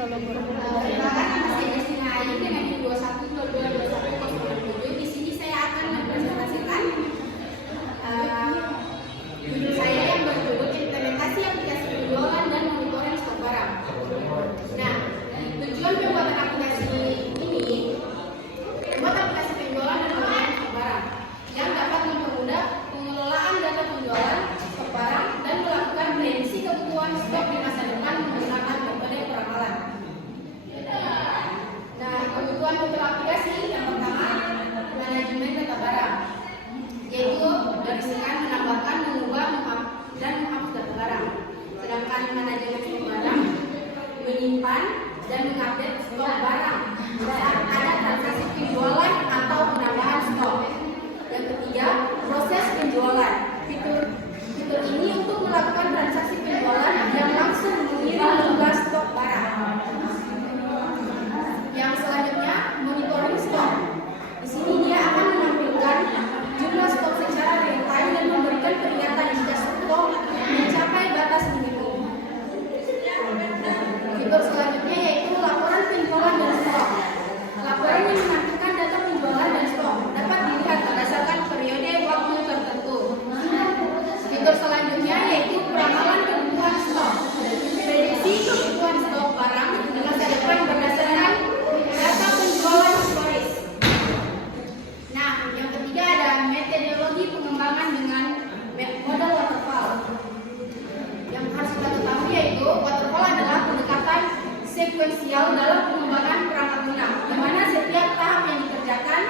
Perkenalkan, nama saya Destina Ayu dengan NIM 21022107. Di sini saya akan mempresentasikan judul saya yang berjudul implementasi aplikasi penjualan dan monitoring stok barang. Nah, tujuan pembuatan aplikasi ini membuat aplikasi penjualan dan monitoring stok barang yang dapat mempermudah pengelolaan data penjualan stok barang dan melakukan prediksi kebutuhan stok di masa depan menggunakan metode peramalan. Nah, kebutuhan untuk aplikasi yang pertama, manajemen data barang, yaitu dengan menambahkan, mengubah, dan menghapus data barang. Sedangkan manajemen stok barang, menyimpan dan mengupdate stok barang saat ada transaksi penjualan atau penambahan stok. Yang ketiga, proses penjualan. Fitur ini untuk melakukan transaksi penjualan yang langsung mengirim jumlah stok barang. Yang selanjutnya, monitoring stok. Di sini dia akan menampilkan jumlah stok secara real time dan memberikan peringatan jika stok mencapai batas minimum. Fitur selanjutnya yaitu laporan penjualan dan stok. Laporan yang menampilkan data penjualan dan stok dapat dilihat berdasarkan periode waktu tertentu. Fitur selanjutnya yaitu peramalan kebutuhan stok. Prediksi kebutuhan stok barang di masa depan berdasarkan data penjualan historis. Nah, yang ketiga ada metodologi pengembangan dengan model waterfall. Yang harus kita ketahui yaitu waterfall adalah pendekatan sekuensial dalam pengembangan perangkat lunak, di mana setiap tahap yang dikerjakan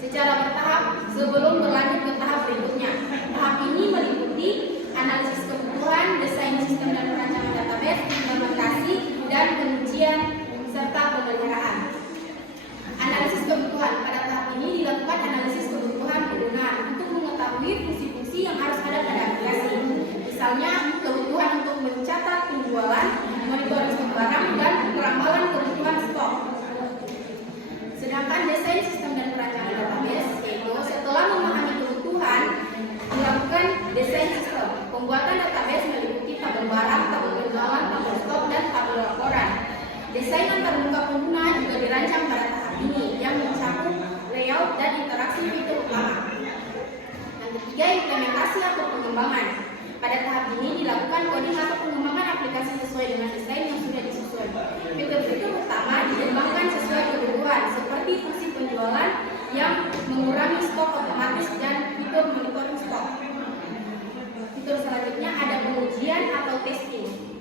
secara bertahap sebelum berlanjut ke tahap berikutnya. Tahap ini meliputi analisis kebutuhan, desain sistem dan perancangan database, implementasi, dan pengujian serta pemeliharaan. Analisis kebutuhan. Pada tahap ini dilakukan analisis kebutuhan penggunaan untuk mengetahui fungsi-fungsi yang harus ada pada aplikasi. Misalnya kebutuhan untuk mencatat penjualan, monitoring stok barang, dan peramalan kebutuhan stok. Sedangkan desain sistem dan perancangan database, yaitu setelah memahami kebutuhan, dilakukan desain sistem. Pembuatan database meliputi tabel barang, tabel penjualan, tabel stok, dan tabel laporan. Desain antarmuka pengguna juga dirancang pada tahap ini yang mencakup layout dan interaksi fitur utama. Yang ketiga, implementasi atau pengembangan. Pada tahap ini dilakukan coding atau pengembangan aplikasi sesuai dengan desain yang sudah disusun. Fitur-fitur utama dikembangkan sesuai kebutuhan seperti fungsi penjualan yang mengurangi stok otomatis dan fitur monitoring stok. Fitur selanjutnya ada pengujian atau testing.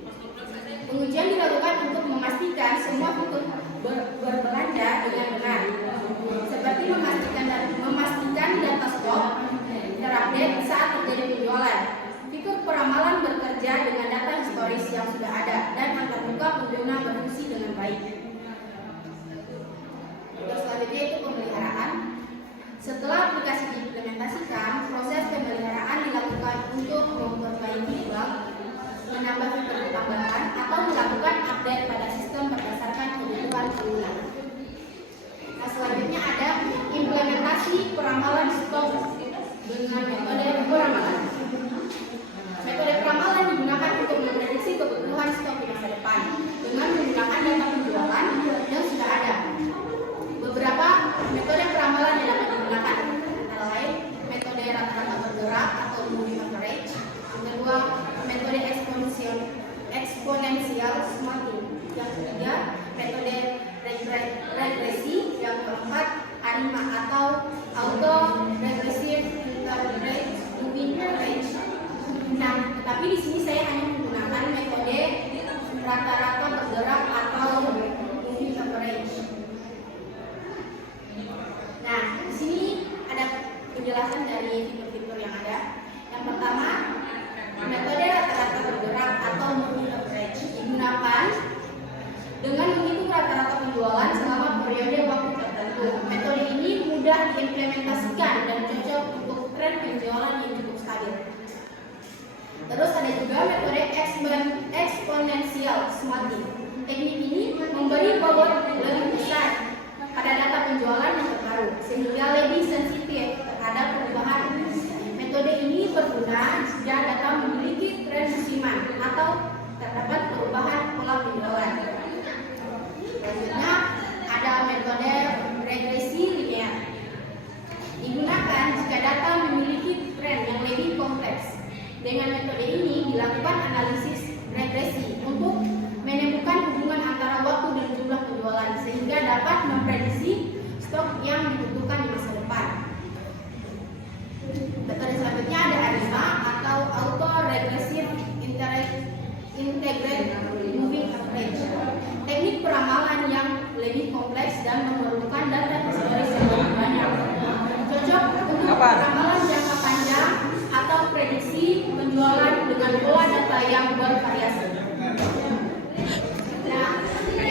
Pengujian dilakukan untuk memastikan semua fitur berbelanja dengan benar, seperti memastikan data stok terupdate saat terjadi penjualan. Fitur peramalan bekerja dengan data historis yang sudah ada dan antarmuka pengguna berfungsi dengan baik. Fitur selanjutnya itu pemeliharaan. Setelah aplikasi diimplementasikan, proses pemeliharaan dilakukan untuk memperbaiki bug, menambah fitur tambahan, atau melakukan update pada sistem berdasarkan kebutuhan pengguna. Nah, selanjutnya ada implementasi peramalan stok dengan metode peramalan. Metode peramalan digunakan untuk memprediksi kebutuhan stok di masa depan dengan menggunakan data penjualan yang sudah ada. Beberapa metode peramalan yang dapat digunakan antara lain metode rata-rata bergerak atau moving average, yang kedua metode eksponensial smarting, yang ketiga metode regresi, yang keempat ARIMA atau auto regressive interpolate moving average. Nah, tetapi di sini saya hanya menggunakan metode rata-rata bergerak atau moving average. Nah, di sini ada penjelasan dari fitur-fitur yang ada. Yang pertama, metode rata-rata bergerak atau moving average digunakan dengan menghitung rata-rata penjualan selama periode waktu tertentu. Metode ini mudah diimplementasikan dan cocok untuk tren penjualan yang cukup stabil. Terus ada juga metode eksponensial smarting. Teknik ini memberi power lebih besar pada data penjualan yang terbaru sehingga lebih sensitif terhadap perubahan. Metode ini berguna jika data memiliki tren musiman atau terdapat perubahan pola penjualan. dilakukan analisis regresi untuk menemukan hubungan antara waktu dan jumlah penjualan sehingga dapat memprediksi stok yang dibutuhkan di masa depan. Metode selanjutnya ada ARIMA atau Auto Regressive Integrated Moving Average. Teknik peramalan yang lebih kompleks dan memerlukan data historis yang lebih banyak. Cocok untuk peramalan jangka panjang atau prediksi penjualan dengan pola data yang bervariasi. Nah,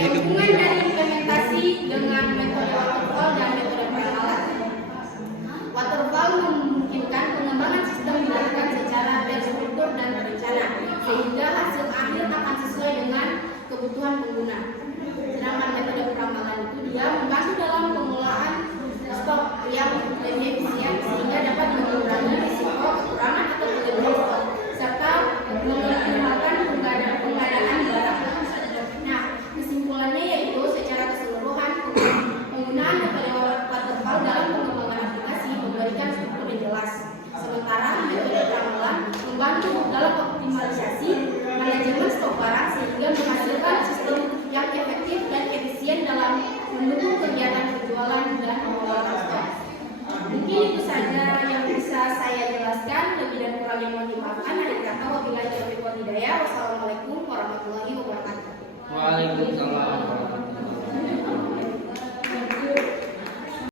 hubungan dari implementasi dengan metode waterfall dan metode peramalan. Waterfall memungkinkan pengembangan sistem dilakukan secara terstruktur dan terencana, sehingga hasil akhir akan sesuai dengan kebutuhan pengguna. Sedangkan metode peramalan itu dia membantu dalam pengelolaan stok yang lebih efisien sehingga dapat mengurangi risiko kekurangan atau kelebihan stok serta mengoptimalkan pengadaan barang. Nah, kesimpulannya yaitu secara keseluruhan penggunaan metode waterfall dalam pengembangan aplikasi memberikan struktur yang jelas. Sementara metode peramalan membantu dalam optimalisasi manajemen stok barang sehingga menghasilkan sistem yang efektif dan efisien dalam mendukung kegiatan penjualan dan pengelolaan stok. Mungkin itu saja yang bisa saya jelaskan. Lebih dan kurangnya mohon dimaafkan. Akhir kata wabillahi taufiq wal hidayah. Wassalamualaikum warahmatullahi wabarakatuh. Waalaikumsalam warahmatullahi wabarakatuh.